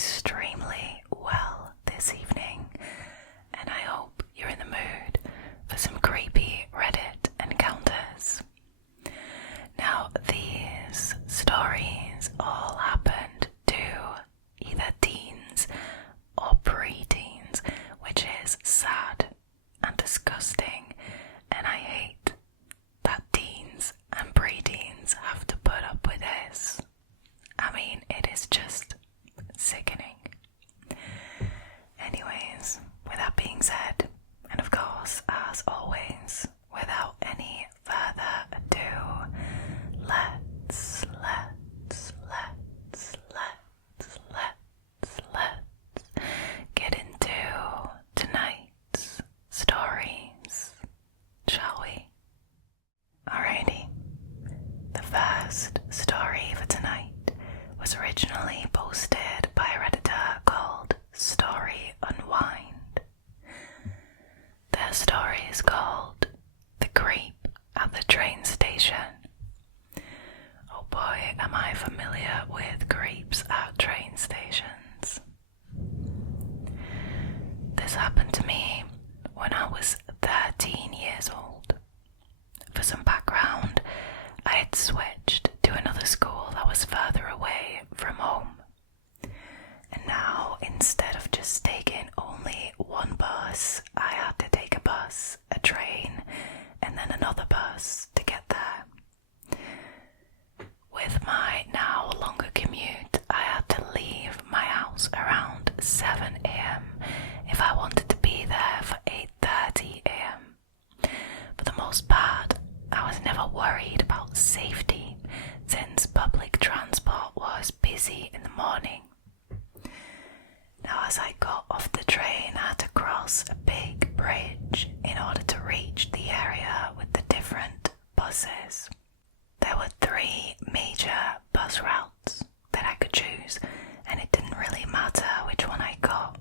extremely well this evening, and I hope you're in the mood for some creepy Reddit encounters. Now, these stories all happened to either teens or preteens, which is sad and disgusting, and I hate that teens and preteens have to put up with this. I mean, it is just sickening. Anyways, with that being said, and of course, as always, without any further ado, let's get into tonight's stories, shall we? Alrighty, the first story for tonight was originally posted by a Redditor called StoryUnwind. Their story is called The Creep at the Train Station. Oh boy, am I familiar with creeps at train stations. This happened to me when I was 13 years old. For some background, I had switched to another school that was further away from home. And now, instead of just taking only one bus, I had to take a bus, a train, and then another bus to get there. With my now longer commute, I had to leave my house around 7 a.m. if I wanted to be there for 8:30 a.m. For the most part, I was never worried about safety since public transport was busy in the morning. Now, as I got off the train, I had to cross a big bridge in order to reach the area with the different buses. There were 3 major bus routes that I could choose, and it didn't really matter which one I got,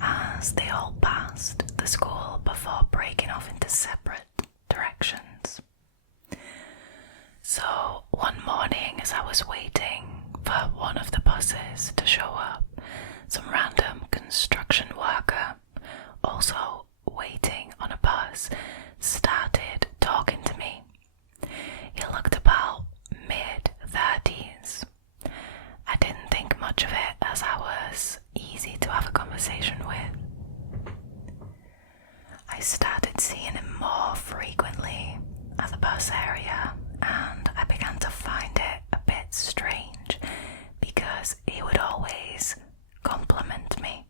as they all passed the school before breaking off into separate directions. So one morning, as I was waiting for one of the buses to show up, some random construction worker, also waiting on a bus, started talking to me. He looked about mid-30s. I didn't think much of it as I was easy to have a conversation with. I started seeing him more frequently at the bus area, and I began to find it a bit strange because he would always compliment me.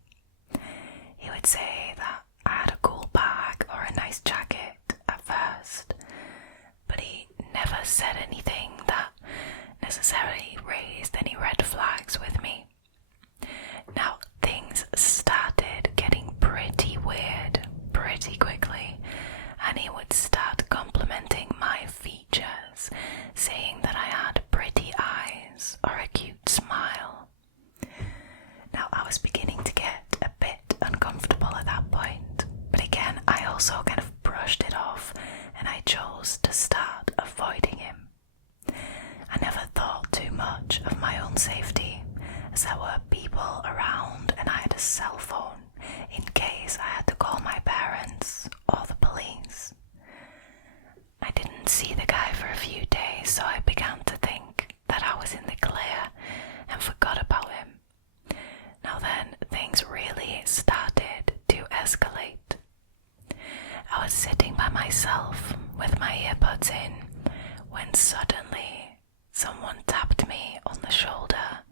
He would say that I had a cool bag or a nice jacket at first, but he never said anything that necessarily raised any red flags with me. Now, things started getting pretty weird pretty quickly, and he would start complimenting my features, saying that I had pretty eyes or a cute smile. Now, I was beginning to get a bit uncomfortable at that point, but again, I also kind of brushed it off, and I chose to start avoiding him. I never thought too much of my own safety, as there were people around and I had a cell phone in case I had to call my parents or the police. I didn't see the guy for a few days, so I began to think that I was in the clear and forgot about him. Now then, things really started to escalate. I was sitting by myself with my earbuds in when suddenly someone tapped me on the shoulder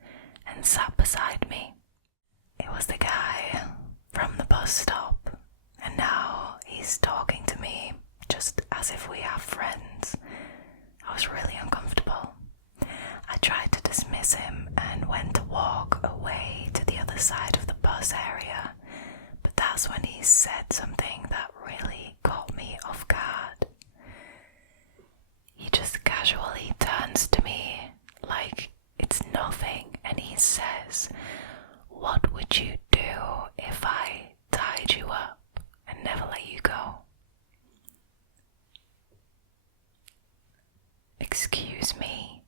and sat beside me. It was the guy from the bus stop, and now he's talking to me just as if we are friends. I was really uncomfortable. I tried to dismiss him and went to walk away to the other side of the bus area, but that's when he said something that really caught me off guard. He just casually turns to me like it's nothing, and he says, "What would you do if I tied you up and never let you go?" Excuse me?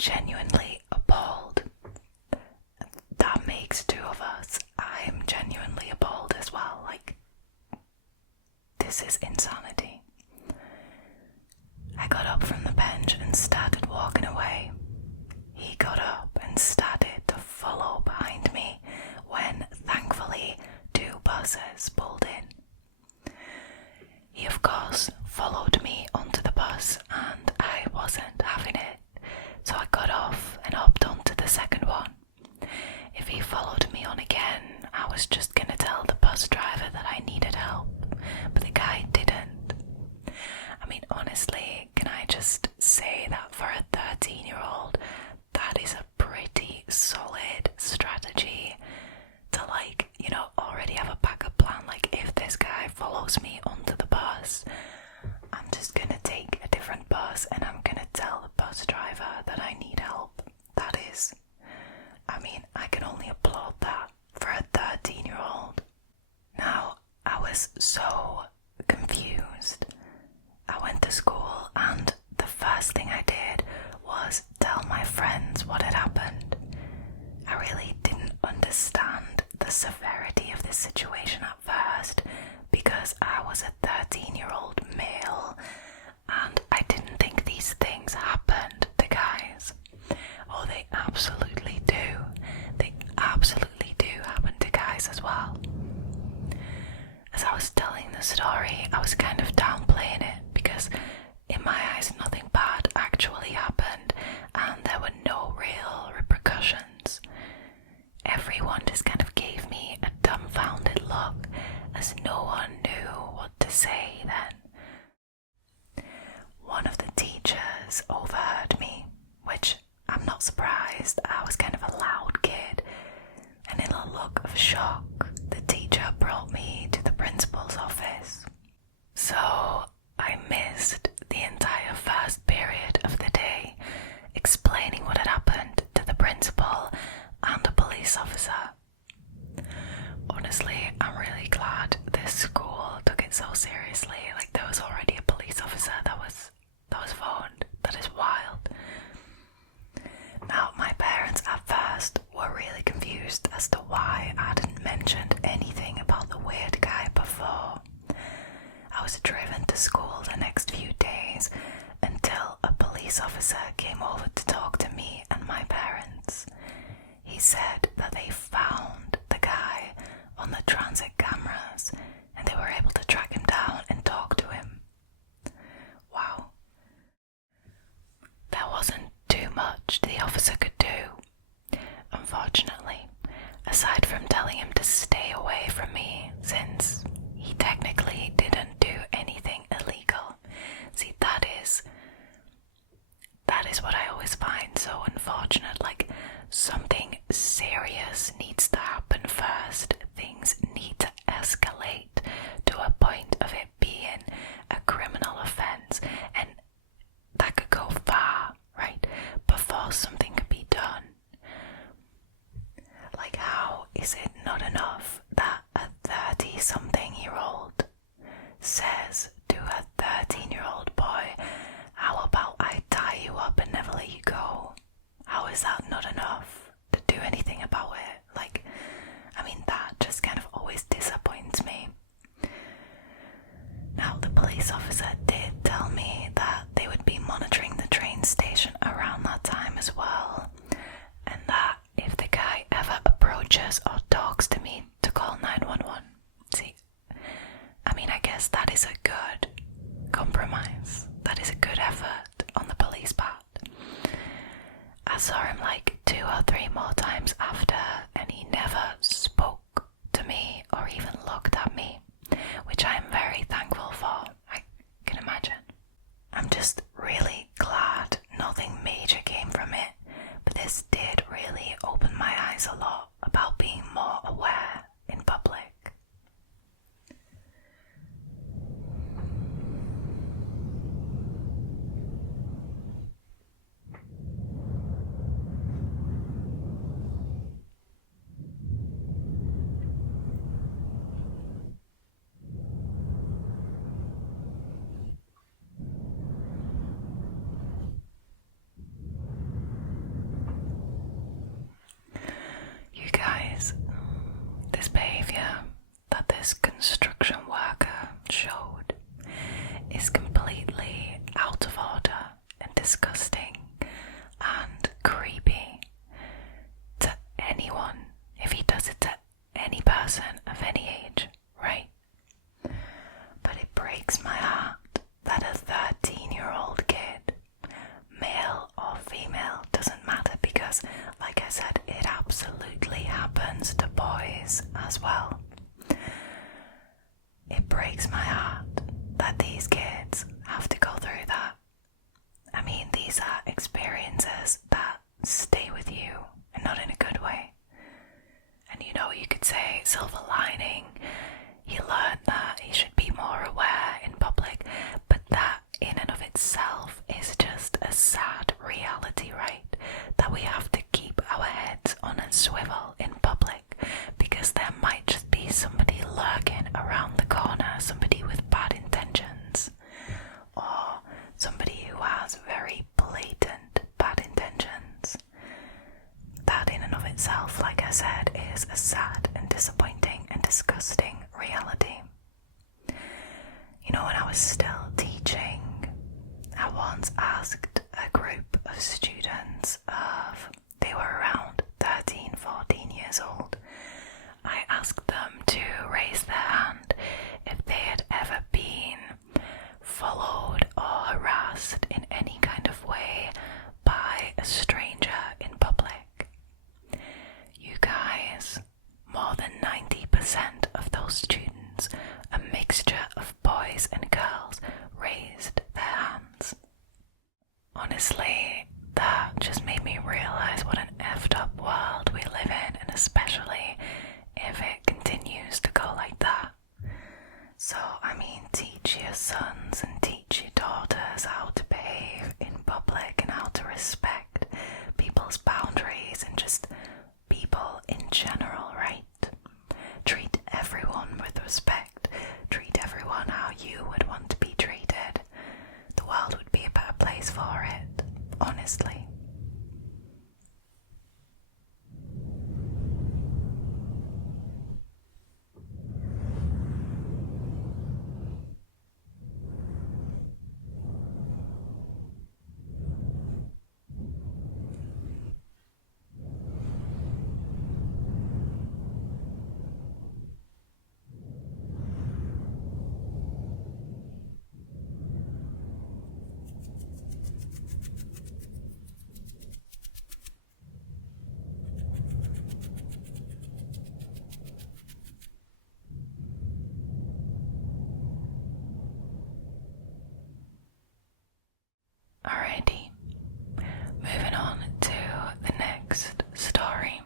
genuinely appalled. That makes two of us. I'm genuinely appalled as well. Like, this is insanity. I got up from the bench and started walking away. He got up and started to follow behind me when, thankfully, two buses pulled in. He, of course, followed me onto the bus and I wasn't having it, so I got off and hopped onto the second one. If he followed me on again, I was just gonna tell the bus driver that I needed help, but the guy didn't. I mean, honestly, can I just say that for a 13-year-old, that is a pretty solid strategy to, like, you know, already have a backup plan. Like, if this guy follows me onto the bus, I'm just gonna take a different bus and I'm gonna tell the bus driver that I need help. That is, I mean, I can only applaud that for a 13-year-old. Now, I was so confused. I went to school and the first thing I did was tell my friends what had happened. I really didn't understand the severity of this situation at first because I was a 13-year-old male and I didn't think these things happened to guys. Oh, they absolutely do. They absolutely do happen to guys as well. As I was telling the story, I was kind of downplaying it because in my eyes nothing bad actually happened and there were no real repercussions. Everyone just kind of gave me a dumbfounded look as no one knew what to say then. One of the teachers overheard me, which I'm not surprised. I was kind of a loud kid, and in a look of shock, the teacher brought me to the principal's office. So I missed the entire first period of the day, explaining what had happened to the principal and a police officer. Honestly, I'm really glad this school took it so seriously. Like, there was already a police officer that was phoned. That is wild. Now, my parents at first were really confused as to why I hadn't mentioned anything about the weird guy before. I was driven to school the next few days until a police officer came over to talk to me and my parents. He said that they found the guy on the transit cameras and they were able to track him down and talk to him. Wow. There wasn't too much the officer could do, unfortunately, aside from telling him to stay away from me since he technically didn't do anything illegal. See, that is what I always find so unfortunate. Like, something serious needs to happen first. Things need to escalate to a point of it being a criminal offence, and that could go far, right, before something can be done. Like, how is it not enough that a 30-something-year-old says to a 13-year-old boy, how about I tie you up and never let you go? How is that not enough to do anything about it? Like, I mean, that just kind of always disappoints me. Now, the police officer did tell me that they would be monitoring the train station around that time as well, and that if the guy ever approaches or talks to me, to call 911. See, I mean, I guess that is a good compromise. That is a good effort on the police part. I saw him like 2 or 3 more times after, and he never spoke to me or even looked at me, which I am very thankful for, I can imagine. I'm just really glad nothing major came from it, but this did really open my eyes a lot about being more aware in public. as well. It breaks my heart that these kids have to go through that. I mean, these are experiences that stay with you, and not in a good way. And you know, you could say silver lining, he learned that he should be more aware in public, but that in and of itself is just a sad reality, right? That we have to keep our heads on a swivel in public because there might just be somebody lurking around the corner, somebody with bad intentions, or somebody who has very blatant bad intentions. That in and of itself, like I said, is a sad and disappointing and disgusting reality. You know, when I was still teaching, I once asked a group of students they were around 13, 14 years old. I asked them to raise their hand if they had ever been followed or harassed in any kind of way by a stranger in public. You guys, more than 90% of those students, a mixture of boys and girls, raised their hands. Honestly, that just made me realize what an effed up world we live in, and especially if it continues to go like that. So, I mean, teach your sons and teach your daughters how to behave in public and how to respect people's boundaries and just people in general, right? Treat everyone with respect. Treat everyone how you would want to be treated. The world would be a better place for it, honestly. Alrighty, moving on to the next story.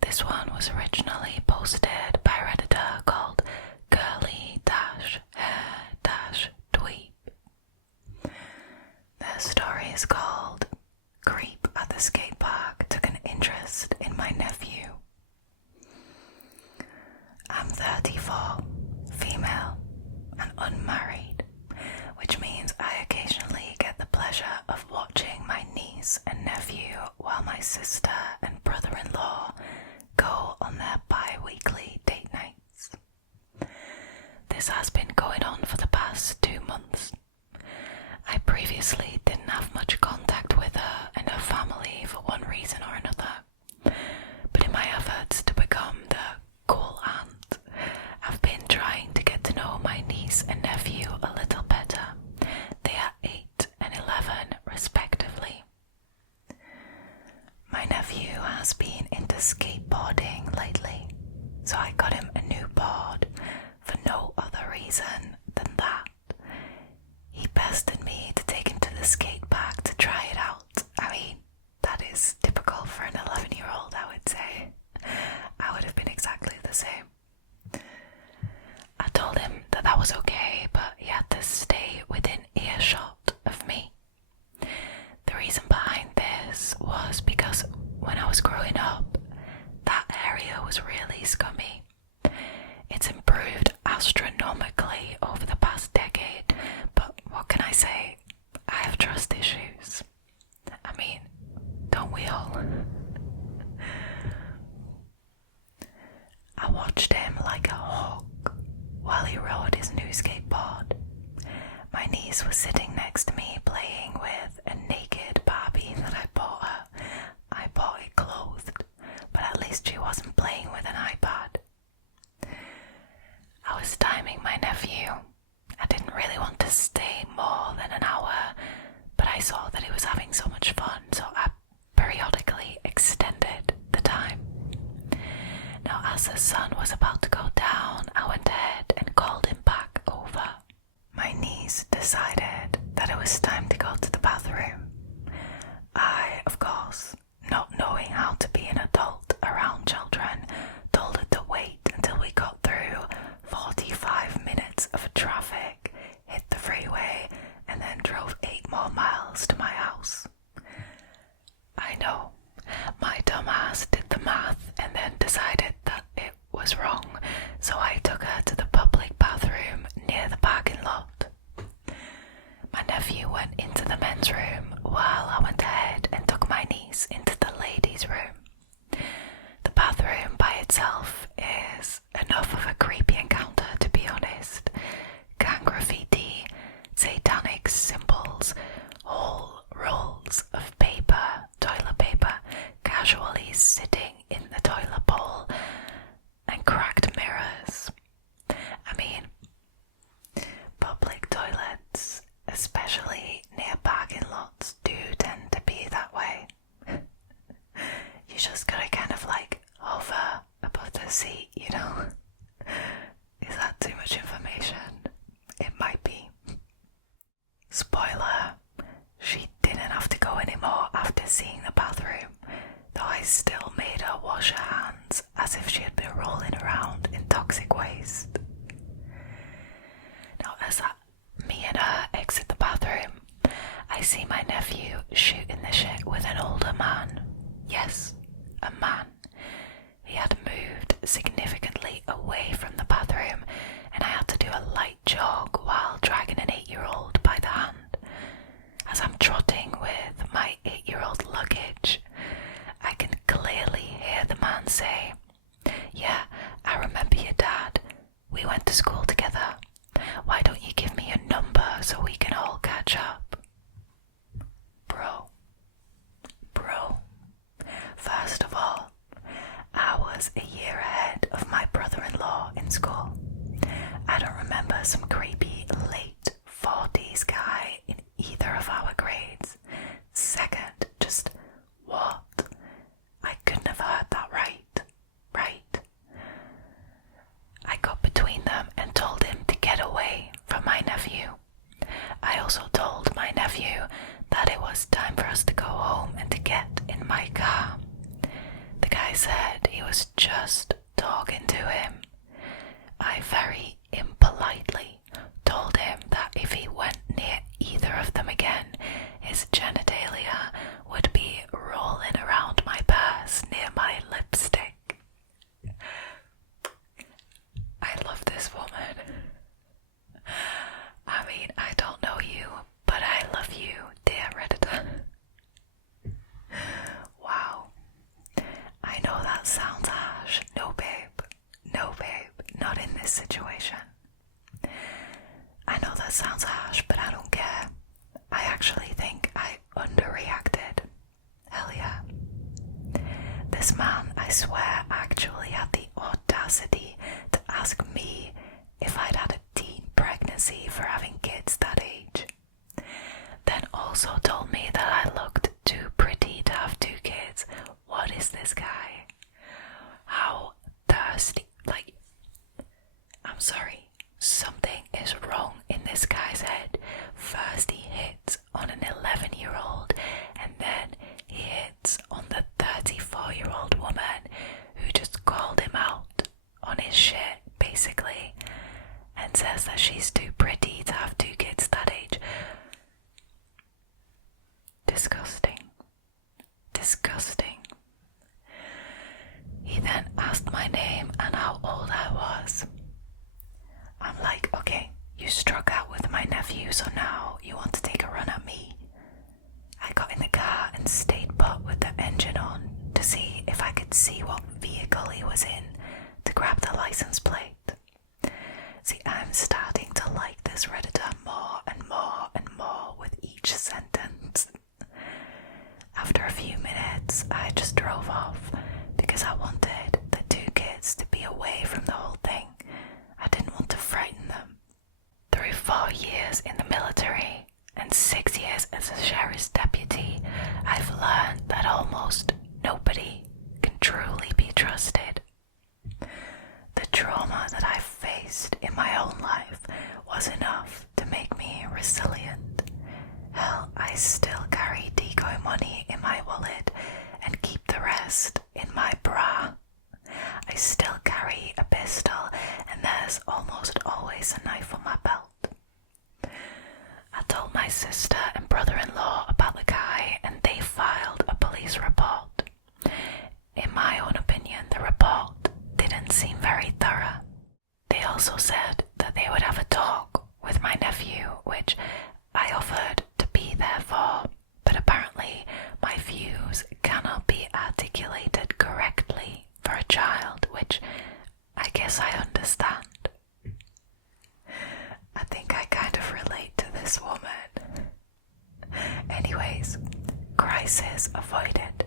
This one was originally posted by a Redditor called Curly-Hair-Dweeb. Their story is called Creep at the Skate Park Took an Interest in My Nephew. I'm 34, female, and unmarried, which means I occasionally get the pleasure of watching my niece and nephew while my sister and brother-in-law go on their bi-weekly date nights. This has been going on for the past 2 months. I previously didn't have much contact with her and her family for one reason or another, but in my efforts to become the cool aunt, I've been trying to get to know my niece and nephew a little better. They are 8 and 11 respectively. My nephew has been into skateboarding lately, so I got him a new board for no other reason than that. He pestered me to take him to the skate park to try it out. I mean, that is typical for an 11-year-old, I would say. I would have been exactly the same. I told him that that was okay, but he had to stay within earshot of me. The reason behind this was because when I was growing up, that area was really scummy. It's improved astronomically over the past decade, but what can I say? I have trust issues. I mean, don't we all? I watched him like a hawk while he rode his new skateboard. My niece was sitting next to me playing with a naked Barbie that I bought her. I bought it clothed, but at least she wasn't playing with an iPad. I was timing my nephew. I didn't really want to stay more than an hour, but I saw that he was having so much fun, so I periodically extended the time. Now, as as the sun was about to go down, I went ahead and called him back over. My niece decided that it was time to go to the bathroom. I, of course, not knowing how to be an adult around children, told her to wait until we got through 45 minutes of traffic, hit the freeway, and then drove 8 more miles to my house. I know, my dumbass did the math and then decided that it was wrong, so I took her to the public bathroom near the parking lot. My nephew went into the men's room while I went ahead and took my niece into the ladies' room. The bathroom by itself is enough of a creepy encounter, to be honest. Gang graffiti, satanic symbols, whole rolls of paper, toilet paper, casually sitting in the toilet bowl, and cracked mirrors. I mean, public toilets, especially near parking lots, do tend to be that way. You just gotta kind of like hover above the seat, you know? Is that too much information? It might be. Spoiler, she didn't have to go anymore after seeing the bathroom, though I still made her wash her hands as if she had been rolling around in toxic waste. Now, as me and her exit the bathroom, I see my nephew shooting the shit with an older man. Yes, a man. He had moved significantly away from the bathroom, and I had to do a light jog while dragging an 8-year-old by the hand. As I'm trotting with my 8-year-old luggage, I can clearly hear the man say, "Yeah, I remember your dad. We went to school together. Why don't you give me your number so we can all catch up?" Bro. First of all, I was a year ahead of my brother-in-law in school. I don't remember some creepy late 40s guy in either of our grades. Second, just what? I couldn't have heard that right? I got between them and told him to get away from my nephew. I also told my nephew that it was time for us to go home and to get in my car. The guy said he was just talking to him. I very impolitely told him that if he went near either of them again, his genitalia would be rolling around my purse near my lipstick. I love this woman. I mean, I don't know you, but I love you, dear Redditor. Wow. I know that sounds harsh. No, babe, not in this situation. I know that sounds harsh, but I don't care. I actually think I underreacted. Hell yeah. This man, I swear, actually had the audacity to ask me if I'd had a teen pregnancy for having kids that age. Then also told me that I looked too pretty to have 2 kids. What is this guy? How thirsty? Like, I'm sorry, something is wrong in this guy's head. First he hits on an 11-year-old, and then he hits on the 34-year-old woman who just called him out on his shit, basically, and says that she's too pretty to have 2 kids that age. Disgusting. He then asked my name and how old I was. I'm like, okay, you struck out with my nephew, so now you want to take a run at me. I got in the car and stayed put with the engine on to see if I could see what vehicle he was in to grab the license plate. See, I'm starting to like this Redditor more and more and more with each sentence. After a few minutes, I just drove off because I wanted the 2 kids to be away from the whole thing. I didn't want to frighten them. Through 4 years in the military and 6 years as a sheriff's deputy, I've learned that almost nobody can truly be trusted. articulated correctly for a child, which I guess I understand. I think I kind of relate to this woman. Anyways, crisis avoided.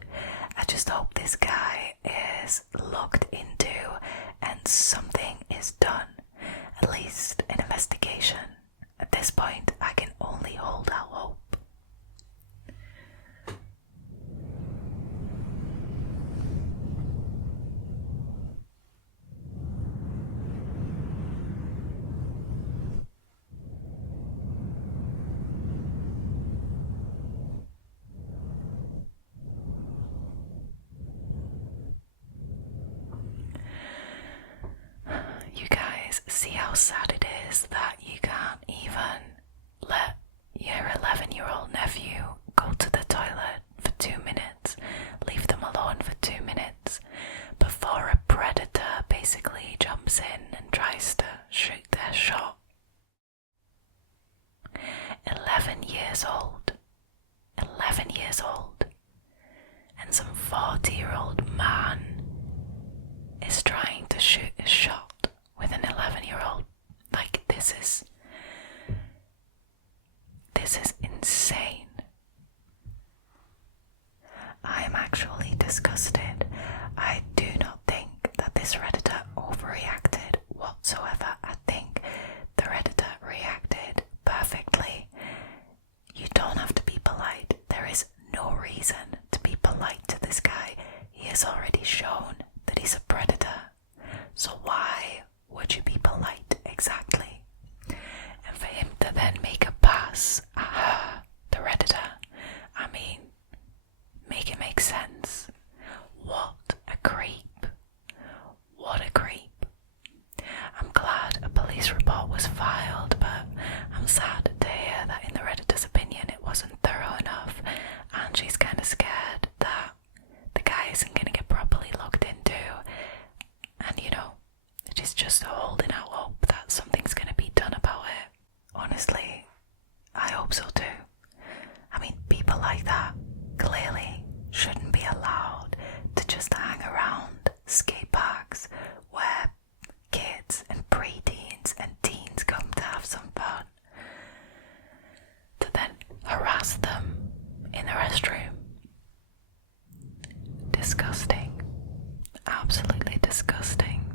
I just hope this guy is looked into and something is done. At least an investigation. At this point, I can only hold out hope. You guys see how sad it is that you can't even let your 11-year-old nephew go to the toilet for 2 minutes, leave them alone for 2 minutes, before a predator basically jumps in and tries to shoot their shot. 11 years old. 11 years old. And some 40-year-old man is trying to shoot a shot with an 11-year-old. Like, this is insane. I am actually disgusted. I do not think that this Redditor overreacted whatsoever. I think the Redditor reacted perfectly. You don't have to be polite. There is no reason to be polite to this guy. He has already shown that he's a predator. So why would you be polite exactly? And for him to then make a pass at her, the Redditor, I mean, make it make sense. What a creep. What a creep. I'm glad a police report was filed, but I'm sad to hear that in the Redditor's opinion it wasn't thorough enough, and she's kind of scared that the guy isn't going to get properly looked into, and she's just holding out hope that something's going to be done about it. Honestly, I hope so too. I mean, people like that clearly shouldn't be allowed to just hang around skate parks where kids and preteens and teens come to have some fun, to then harass them in the restroom. Disgusting. Absolutely disgusting.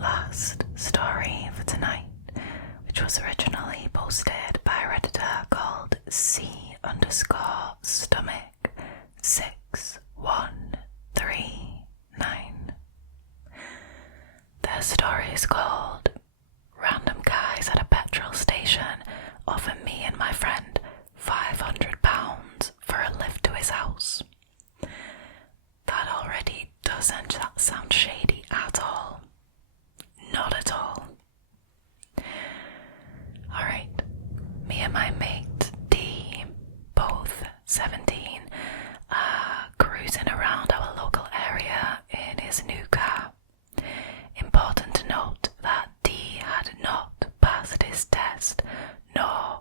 Last story for tonight, which was originally posted by a Redditor called C_stomach6139. Their story is called Random Guys at a Petrol Station Offer Me and My Friend £500 for a lift to his house. That already doesn't sound shady at all. Not at all. Alright, me and my mate D, both 17, cruising around our local area in his new car. Important to note that D had not passed his test, nor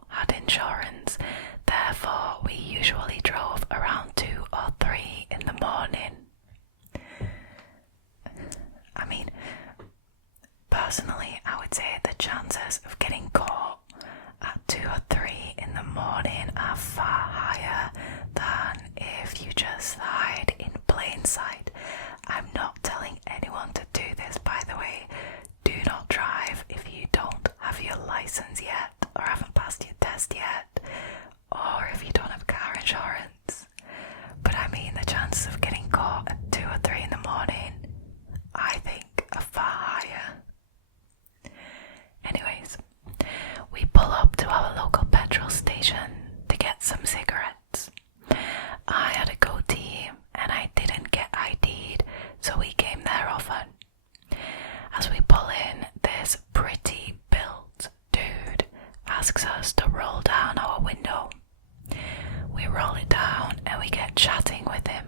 phone and we get chatting with him.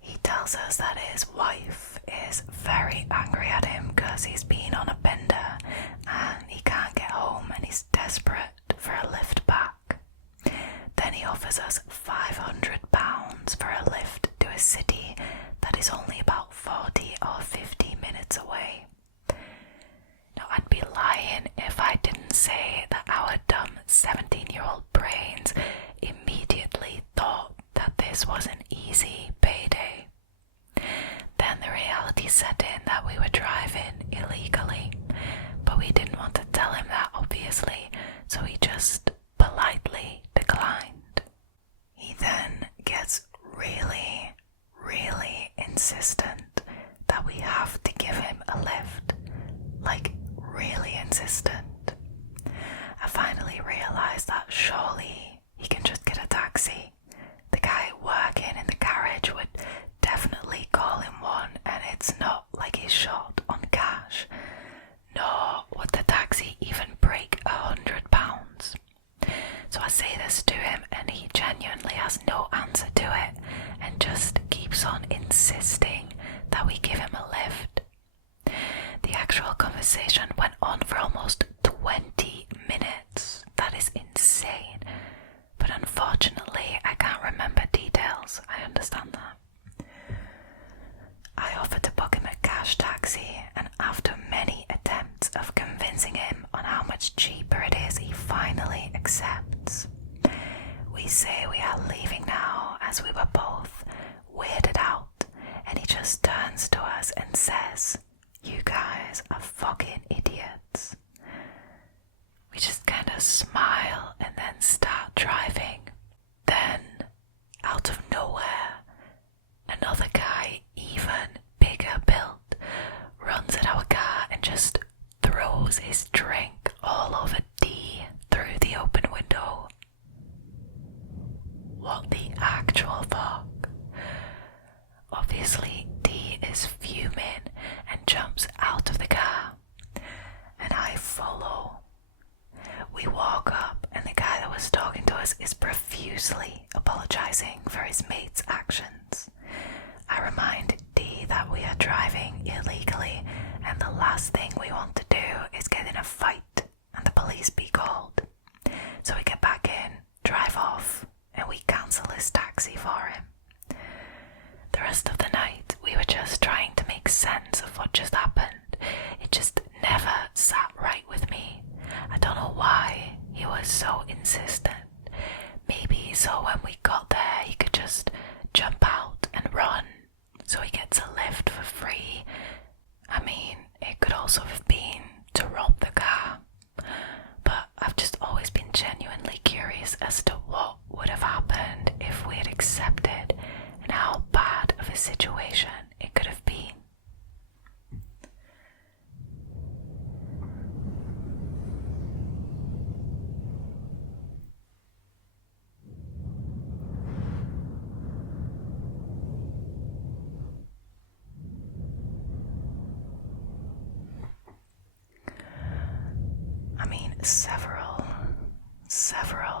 He tells us that his wife is very angry at him because he's been on a bender and he can't get home and he's desperate for a lift back. Then he offers us £500 for a lift to a city that is only about 40 or 50 minutes away. Now, I'd be lying if I didn't say that our dumb 17-year-old brains immediately thought that this was an easy payday. Then the reality set in that we were driving illegally, but we didn't want to tell him that, obviously, so he just politely declined. He then gets really, really insistent that we have to give him a lift. Like, really insistent. I finally realised that surely he can just get a taxi. The guy working in the garage would definitely call him one, and it's not like he's short on cash. Nor would the taxi even break £100. So I say this to him and he genuinely has no answer to it and just keeps on insisting that we give him a lift. The actual conversation went on for almost 20 minutes. That is insane. But unfortunately, I can't remember details. I understand that. I offered to book him a cash taxi, and after many attempts of convincing him on how much cheaper it is, he finally accepts. We say we are leaving now as we were both weirded out, and he just turns to us and says, "You guys are fucking idiots." We just kind of smile and then start driving. Then, out of nowhere, another guy, even bigger built, runs at our car and just throws his drink all over D through the open window. What the actual fuck? Obviously, D is fuming and jumps out of the car, and I follow. We walk up and the guy that was talking to us is profusely apologising for his mate's actions. I remind D that we are driving illegally and the last thing we want to do is get in a fight and the police be called. So we get back in, drive off, and we cancel his taxi for him. The rest of the night we were just trying to make sense of what just happened. It just never sat right with me. I don't know why he was so insistent. Maybe so when we got there he could just jump out and run, so he gets a lift for free. I mean, it could also have been to rob the car. But I've just always been genuinely curious as to what would have happened if we had accepted and how bad of a situation it could have been. I mean, several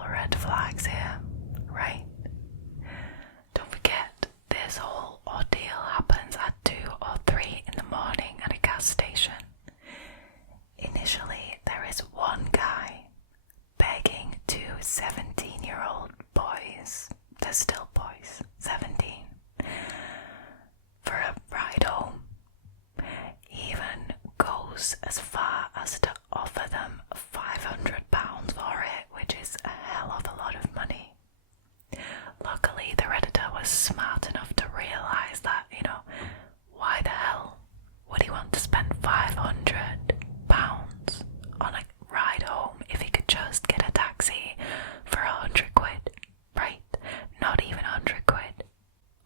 red flags here, right? Don't forget, this whole ordeal happens at 2 or 3 in the morning at a gas station. Initially, there is one guy begging 2 17-year-old boys, they're still boys, 17, for a ride home. He even goes as far as to offer them £500 for it, which is a hell of a lot of money. Luckily, the Redditor was smart enough to realise that, why the hell would he want to spend £500 on a ride home if he could just get a taxi for £100, right? Not even £100.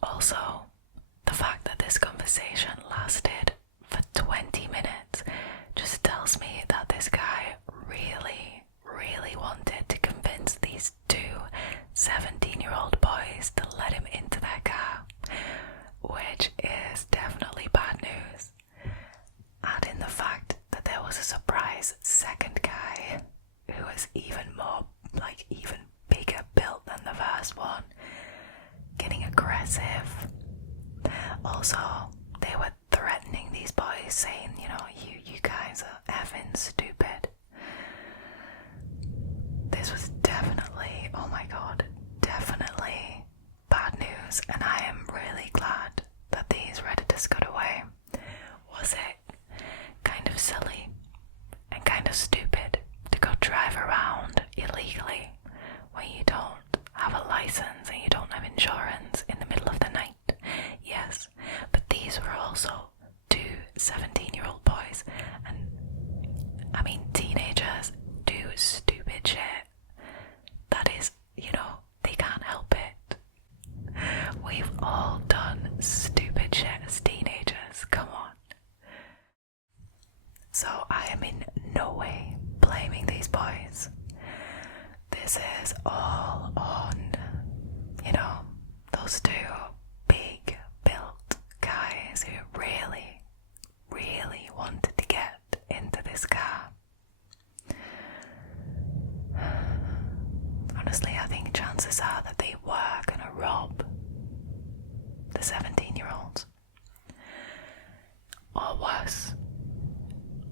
Also, the fact that this conversation lasted for 20 minutes just tells me that this guy really, really wanted to convince these 2 17-year-old boys to let him into their car, which is definitely bad news. Add in the fact that there was a surprise second guy who was even bigger built than the first one. aggressive. Also, they were threatening these boys, saying, you guys are effing stupid. This was definitely, oh my god, definitely bad news, and I am really glad that these Redditors got away. Was it kind of silly and kind of stupid to go drive around illegally when you don't have a license and you don't have insurance in the middle of the night? Yes, but these were also two 17-year-old boys, and I mean, teenagers do stupid shit. That is, they can't help it. We've all done stupid shit as teenagers, come on. So I am in no way blaming these boys. This is all on, those two big built guys who really, really wanted to get into this car. Honestly, I think chances are that they were gonna rob the 17-year-olds. Or worse.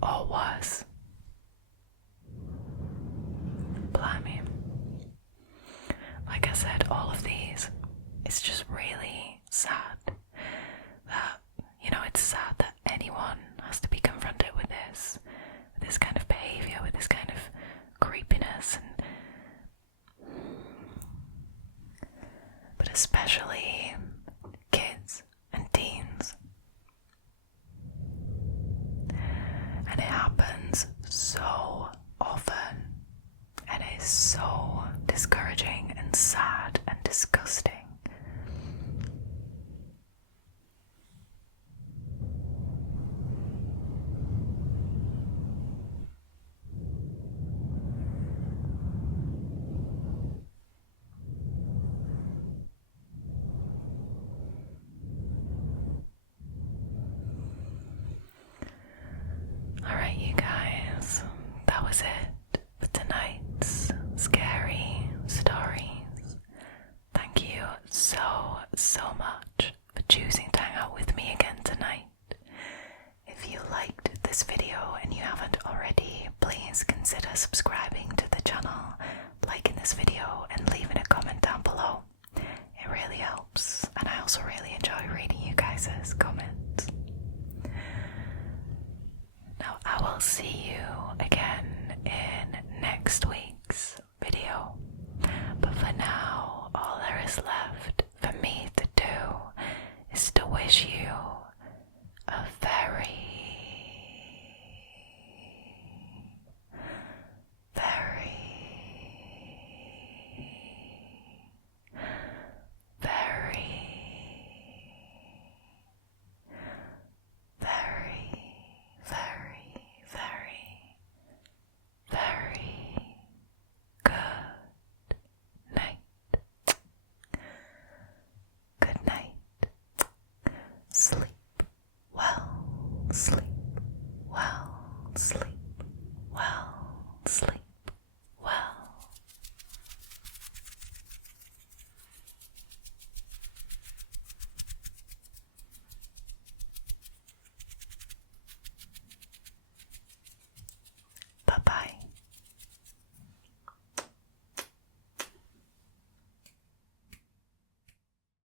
Or worse. Blimey. Like I said, all of these, it's just really sad that, it's sad that anyone has to be confronted with this kind of behaviour, with this kind of creepiness, but especially kids and teens. And it happens so often, and it is so discouraging and sad and disgusting. Alright, you guys, that was it for tonight's scary stories. Thank you so much for choosing to hang out with me again tonight. If you liked this video and you haven't already, please consider subscribing to the channel, liking this video, and leaving a comment down below. It really helps, and I also really enjoy reading you guys' comments. Now, I will see you again in next week's video, but for now, all there is left for me to do is to wish you